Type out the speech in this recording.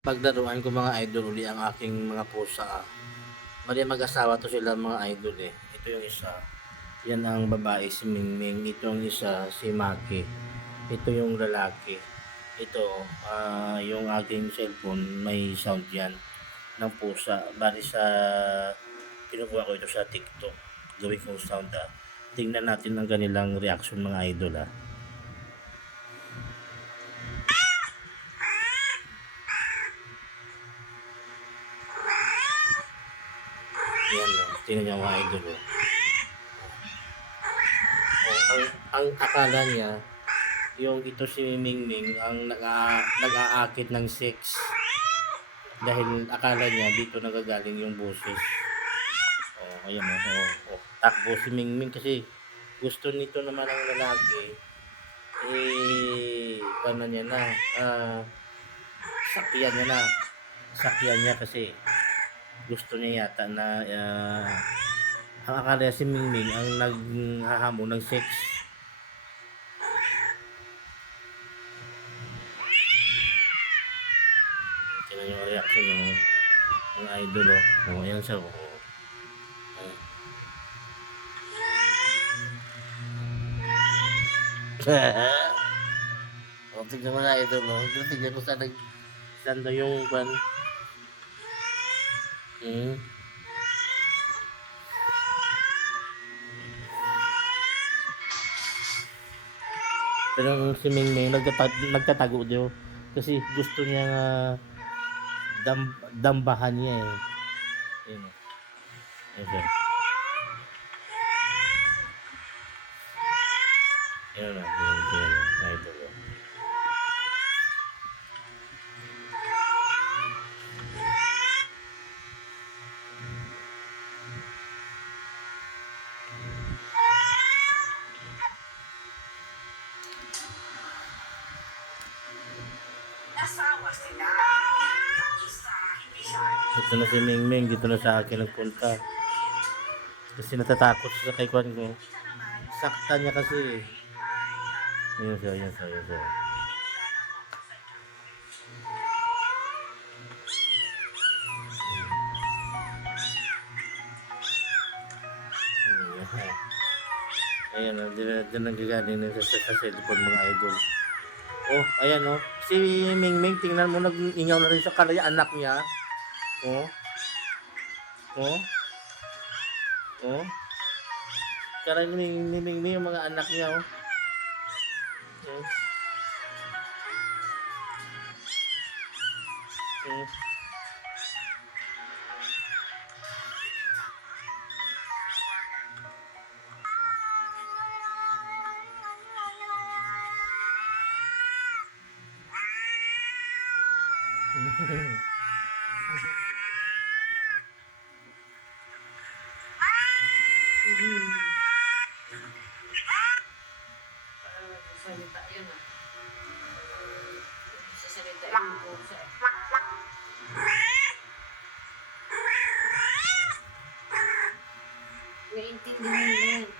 Paglaruan ko mga idol uli ang aking mga pusa. Bali mag-asawa 'to sila mga idol, eh. Ito yung isa, 'yan ang babae si Mingming, ito ang isa si Maki, ito yung lalaki. Ito, yung aking cellphone may sound 'yan ng pusa. Bale sa kinukuha ko ito sa TikTok, gawin kong sound, Tingnan natin ang kanilang reaction mga idol, 'Yan, tingnan niyo mga idol, oh. Oh, ang akala niya yung ito si Mingming ang nag-aakit ng sex dahil akala niya dito nagagaling yung boses. Oh, ayan takbo si Mingming kasi gusto nito naman ang lalaki, paano niya na, sakyan niya na, sakyan niya kasi gusto niya yata na, ang akala si Mingming ang naghahamon ng sex. Tingnan yung reaction ng mga idol, oh. Oh, ayan siya, oh. O, tignan mo na idol, oh. Tignan ko saan daw yung kwan. Pero si Mingming nagtatago daw kasi gusto niya nga dambahan niya, eh. Ayun, oh. Ayun siya. Ayun, idol, oh. Ito na si Mingming, dito na sa akin nagpunta. Kasi natatakot siya kay kwan ko. Sakta niya kasi, eh. Ayun siya, ayun siya, ayun siya. Ayan, dyan nanggagaling na sa cellphone mga idol. Oh, ayan, oh. Si Mingming, tingnan mo, nag-ingaw na rin sa kalaya anak niya. Oh, oh, oh. Karang ni Mingming yung mga anak niya, oh. Oh, oh. Salita yan Sasalita yung pusa. Naiintindihan mo yan.